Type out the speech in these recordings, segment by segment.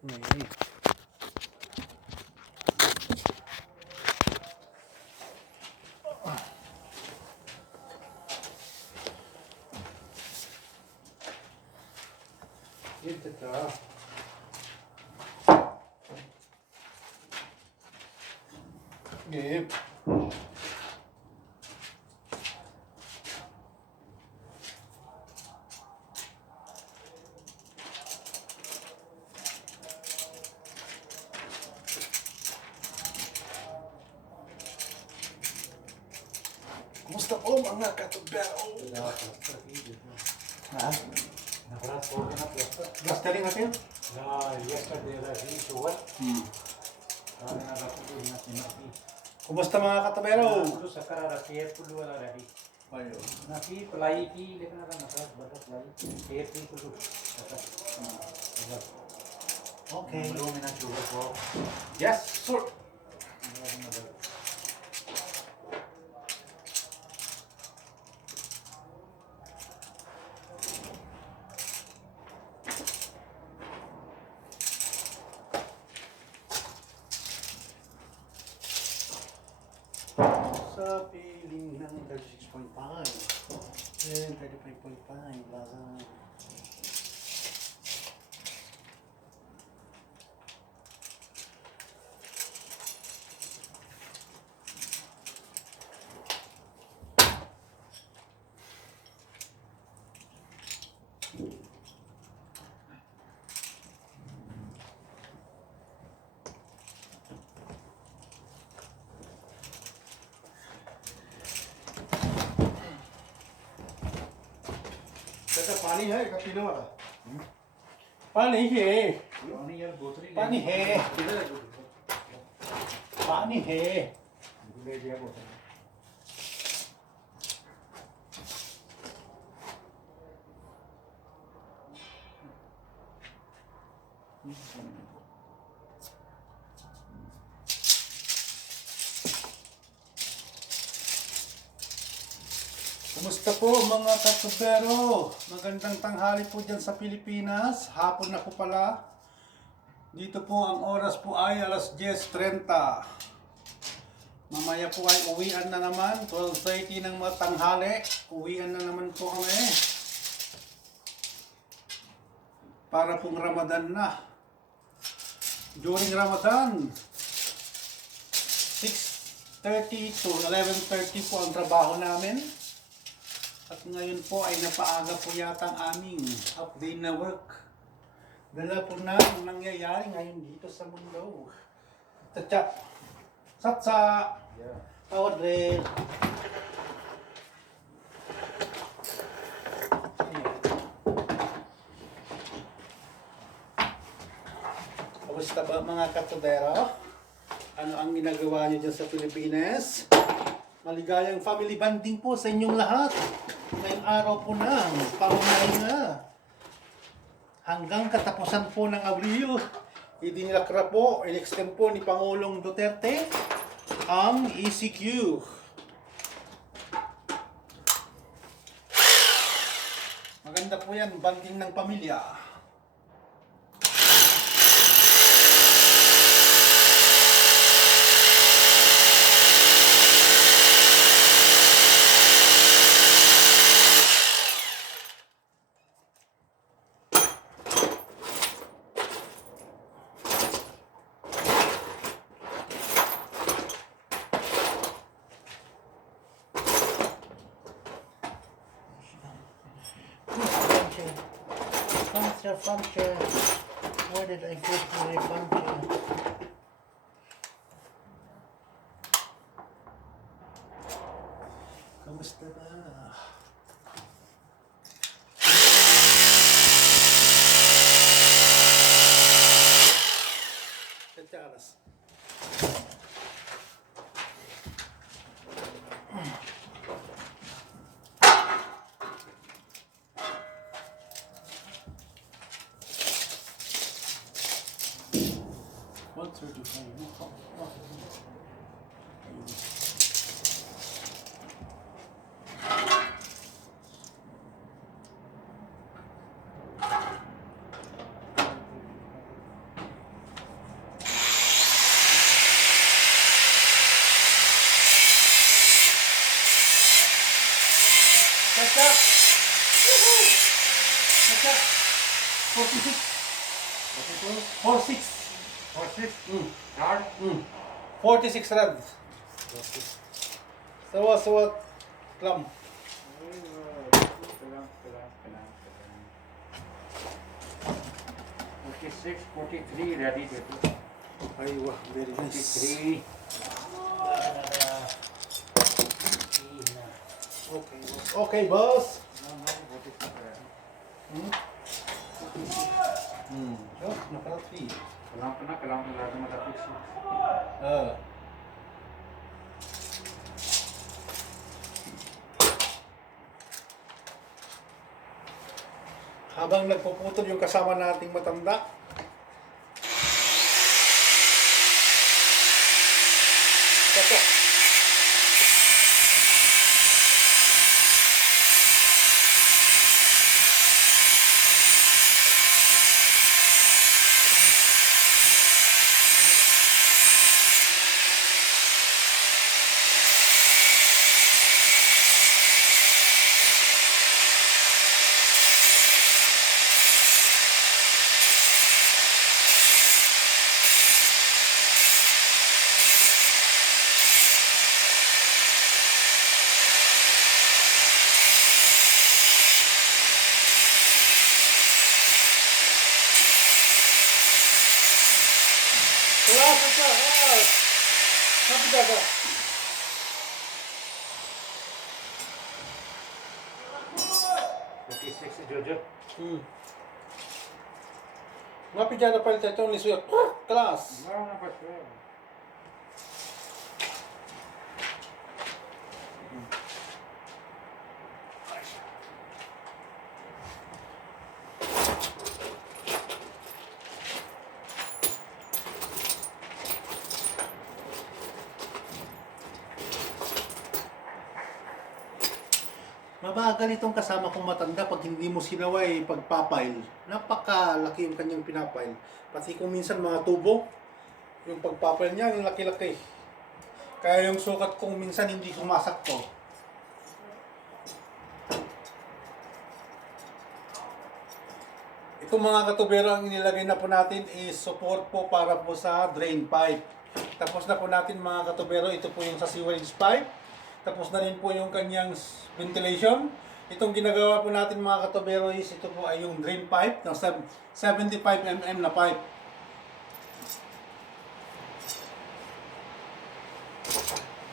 Okay. Ito ka. Game. Kumusta po mga katubero? Ha? Plastering natin? Kumusta mga katubero? Ayo. Okay. Yes, sir. Sa piling ng 36.5 and 35.5 lasa. पानी है का पीने वाला पानी है पानी है पानी है Kumusta po mga katubero? Magandang tanghali po dyan sa Pilipinas. Hapon na po pala. Dito po ang oras po ay alas 10:30. Mamaya po ay uwian na naman. 12:30 ng mga tanghali. Uwian na naman po kami. Para pong Ramadan na. During Ramadan, 6:30 to 11:30 po ang trabaho namin. At ngayon po ay napaaga po yata ang aming half-day na work. Dala po na ang nangyayari ngayon dito sa mundo. Tatsa! Satsa! Power drill! Kamusta ba mga katubero? Ano ang ginagawa nyo dyan sa Pilipinas? Maligayang family bonding po sa inyong lahat. Ngayong araw po na, pangunahinga. Hanggang katapusan po ng Abril, idinilakra po, in-extend po ni Pangulong Duterte ang ECQ. Maganda po yan, bonding ng pamilya. Function. Where did I put my function? Kamusta ba? Katalas. Masya. 46. 46. 46. Mm. Hard. 46 rods. Sawa plum. 46, 43 ready to do. Aywa, very nice. 43. Okay, boss. No, 46 ready. Oh, nakalaki. Kailangan ko lagi matapos. Habang nagpuputol yung kasama nating matanda. Ito. Kapit ka. 46 Jojo. Kapit ka na pala ito ni Suya. Class. No, pa sure. Mabagal itong kasama kong matanda pag hindi mo sinaway pagpapile. Napakalaki yung kanyang pinapile. Pati kung minsan mga tubo, yung pagpapile niya, yung laki-laki. Kaya yung sukat kong minsan hindi sumasakto. Itong mga katubero ang inilagay na po natin is support po para po sa drain pipe. Tapos na po natin mga katubero, ito po yung sa sewerage pipe. Tapos na rin po yung kanyang ventilation. Itong ginagawa po natin mga katubero is ito po ay yung drain pipe ng 75 mm na pipe.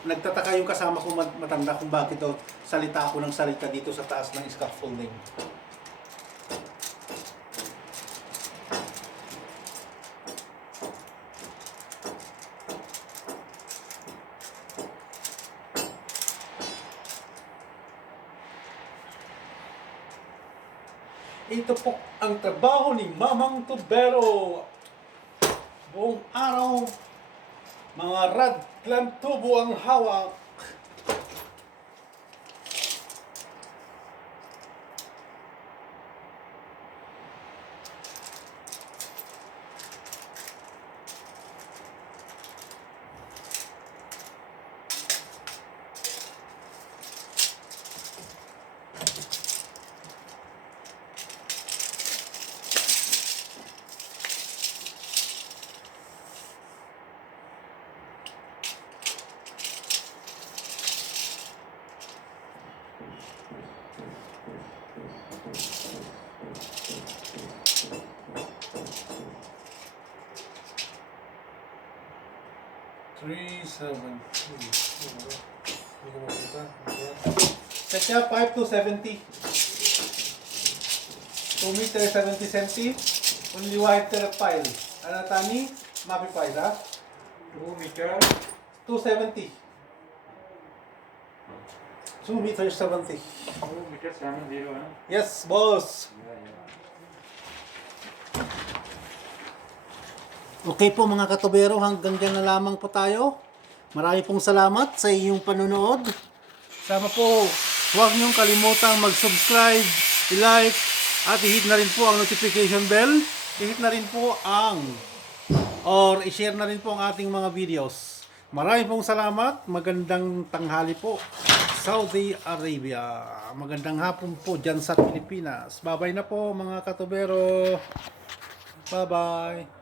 Nagtataka yung kasama ko matanda kung bakit daw salita ako ng salita dito sa taas ng scaffolding. Ito po ang trabaho ni Mamang Tubero. Buong araw, mga radlan tubo ang hawak. Kasi 5 to 70. 2 meter 70 cm. Only white pile. Ano tani? Mapi pile ha? 2 meter. 270. 2 meters 70. 2 meter 70, ano? Yes, boss. Okay po mga katubero, hanggang dyan na lamang po tayo. Marami pong salamat sa inyong panonood. Sama po, huwag niyong kalimutang mag-subscribe, i-like, at i-hit na rin po ang notification bell. I-hit na rin po i-share na rin po ang ating mga videos. Marami pong salamat, magandang tanghali po Saudi Arabia. Magandang hapon po dyan sa Pilipinas. Bye-bye na po mga katubero. Bye-bye.